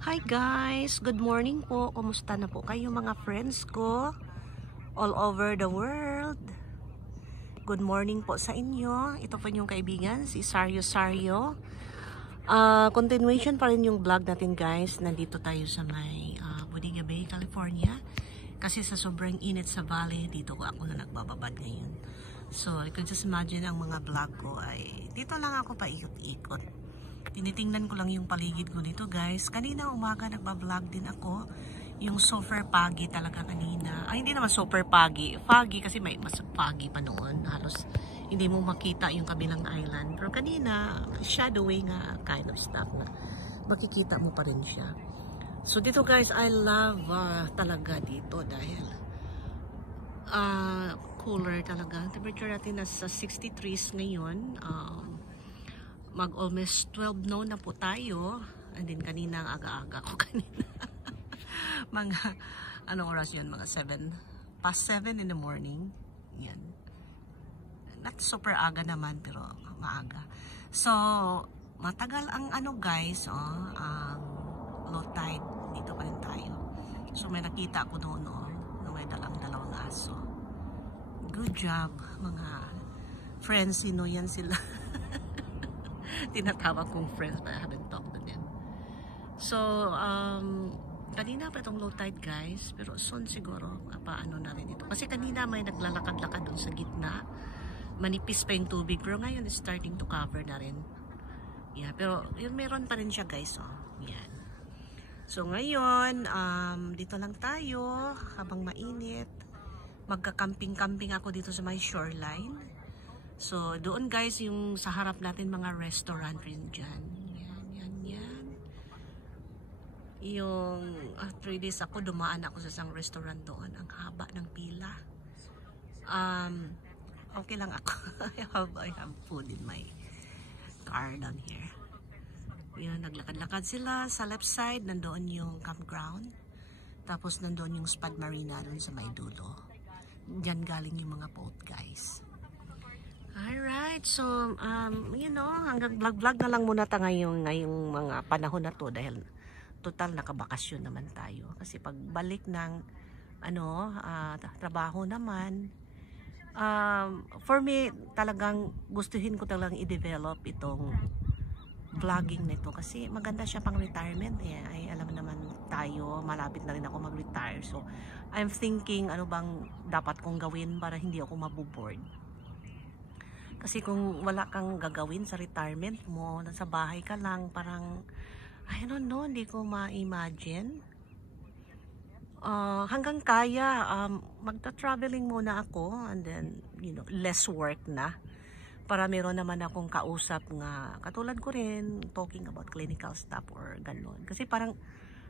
Hi guys! Good morning po. Kumusta na po kayo mga friends ko all over the world? Good morning po sa inyo. Ito po yung kaibigan, si Sario Sario. Continuation pa rin yung vlog natin guys. Nandito tayo sa may Bodega Bay, California. Kasi sa sobrang init sa valley, dito ako na nagbababad ngayon. So, you can just imagine ang mga vlog ko ay dito lang ako paikot-ikot. Tinitingnan ko lang yung paligid ko nito guys. Kanina umaga nagbablog din ako. Yung super foggy talaga kanina. Ay hindi naman super foggy. Foggy kasi may mas foggy pa noon. Halos hindi mo makita yung kabilang island. Pero kanina shadowy nga kind of stuff na makikita mo pa rin siya. So dito guys, I love talaga dito dahil cooler talaga. Temperature natin nasa 63 ngayon. Mag almost 12 noon na po tayo. And then kanina ang aga-aga ko kanina. Mga anong oras yun? Mga 7 in the morning. Yan. Not super aga naman pero maaga. So matagal ang ano guys, ang low tide. Dito pa rin tayo. So may nakita ko doon na may dalawang aso. Good job mga friends. Sino yan sila? Tinatawag kong friends but I haven't talked to them. So, kanina pa itong low tide guys, pero soon siguro paano na rin ito. Kasi kanina may naglalakad-lakad doon sa gitna. Manipis pa yung tubig, pero ngayon is starting to cover na rin. Yeah, pero yun meron pa rin siya guys. Yan. So ngayon, dito lang tayo habang mainit. Magka-camping-camping ako dito sa my shoreline. So, doon guys, yung sa harap natin mga restaurant rin dyan. Yan. Yung 3 days ako, dumaan ako sa isang restaurant doon. Ang haba ng pila. Okay lang ako. I have food in my car down here. Yun, naglakad-lakad sila. Sa left side, nandoon yung campground. Tapos nandoon yung Spad Marina doon sa may dulo. Diyan galing yung mga boat guys. Alright, so, hanggang vlog-vlog na lang muna tayo ngayong mga panahon na to dahil total nakabakasyon naman tayo. Kasi pagbalik ng, trabaho naman, for me, talagang gustuhin ko talagang i-develop itong vlogging nito kasi maganda siya pang retirement. Ay, alam naman tayo, malapit na rin ako mag-retire. So, I'm thinking, ano bang dapat kong gawin para hindi ako maboboard. Kasi kung wala kang gagawin sa retirement mo, nasa bahay ka lang, parang, I don't know, hindi ko ma-imagine. Hanggang kaya, magta-traveling muna ako, and then, less work na. Para meron naman akong kausap nga, katulad ko rin, talking about clinical stuff or gano'n. Kasi parang,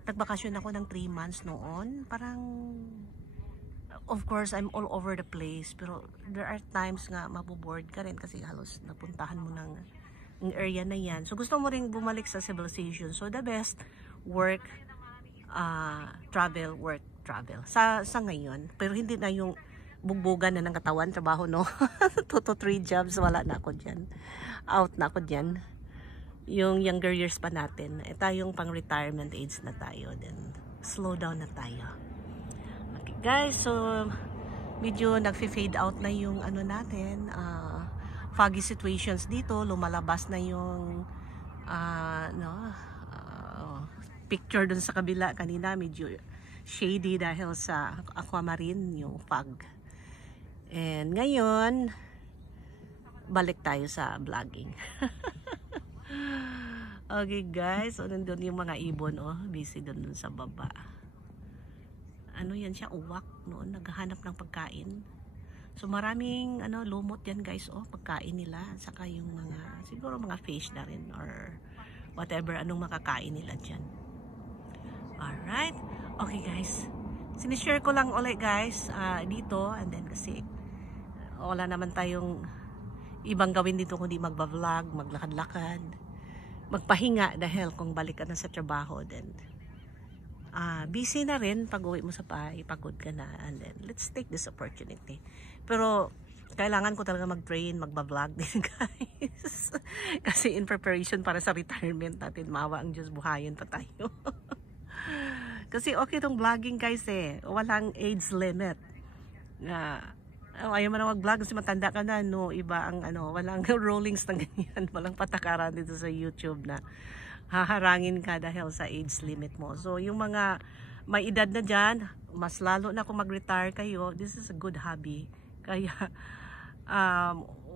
nagbakasyon ako ng 3 months noon, parang, of course, I'm all over the place. Pero there are times nga maboboard ka rin kasi halos napuntahan mo ng area na yan. So gusto mo rin bumalik sa civilization. So the best, work, travel, work, travel. Sa ngayon. Pero hindi na yung bugbugan na ng katawan, trabaho, no? 2 to 3 jobs, wala na ako dyan. Out na ako dyan. Yung younger years pa natin. Tayong pang retirement age na tayo. Then slow down na tayo. Guys, so medyo nagfi-fade out na yung natin, foggy situations dito, lumalabas na yung picture dun sa kabila kanina, medyo shady dahil sa aquamarine yung fog. And ngayon balik tayo sa vlogging. Okay guys, so nandun yung mga ibon, busy dun sa baba. Ano yan siya, uwak noon, naghahanap ng pagkain. So maraming lumot yan guys, pagkain nila. Saka yung mga, siguro mga fish na rin or whatever, anong makakain nila dyan. Alright, okay guys. Sinishare ko lang ulit guys dito, and then kasi wala naman tayong ibang gawin dito kundi magba-vlog, maglakad-lakad, magpahinga dahil kung balik ka na sa trabaho, then busy na rin pag uwi mo sa bahay, pagod ka na, and then let's take this opportunity. Pero kailangan ko talaga mag-train, magba-vlog din guys. Kasi in preparation para sa retirement natin, maawa ang Diyos, buhayin pa tayo. Kasi okay tong vlogging guys eh. Walang age limit. Ayaw mo na mag-vlog kasi matanda ka na, no? Iba ang ano, walang rollings na ganyan. Walang patakaran dito sa YouTube na haharangin ka dahil sa age limit mo. So, yung mga may edad na dyan, mas lalo na kung mag-retire kayo, this is a good hobby. Kaya,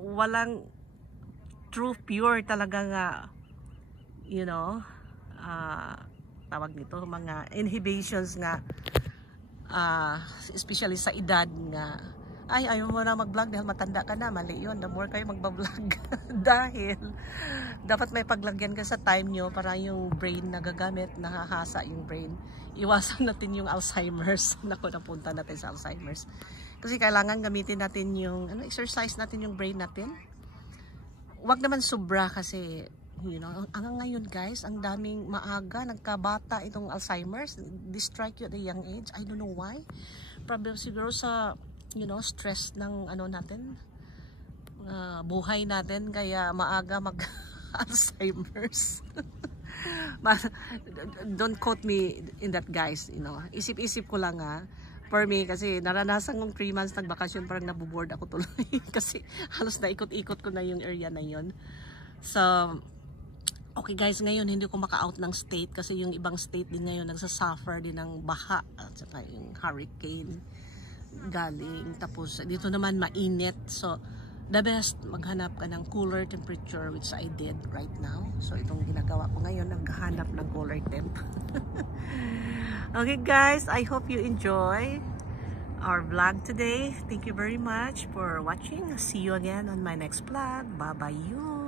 walang true pure talaga nga, you know, tawag nito, mga inhibitions nga, especially sa edad nga, ay ayaw mo na mag-vlog dahil matanda ka na, mali yun, the more kayo magbablog. Dahil dapat may paglagyan ka sa time nyo para yung brain nagagamit, nahahasa yung brain. Iwasan natin yung Alzheimer's. Naku, napunta natin sa Alzheimer's. Kasi kailangan gamitin natin yung, exercise natin yung brain natin. Huwag naman sobra kasi, you know, hanggang ngayon guys, ang daming maaga, nagkabata itong Alzheimer's. They strike you at a young age. I don't know why. Problem siguro sa, you know, stress ng ano natin, buhay natin, kaya maaga mag-Alzheimer's. Don't quote me in that guys, you know. Isip-isip ko lang for me, kasi naranasan kong 3 months nagbakasyon, parang nabuboard ako tuloy. Kasi halos naikot-ikot ko na yung area na yun. So, okay guys, ngayon hindi ko maka-out ng state kasi yung ibang state din ngayon nagsasuffer din ng baha at saka yung hurricane galing. Tapos dito naman mainit. So, the best, maghanap ka ng cooler temperature, which I did right now. So, itong ginagawa ko ngayon, naghanap ng cooler temp. Okay guys, I hope you enjoy our vlog today. Thank you very much for watching. See you again on my next vlog. Bye-bye you.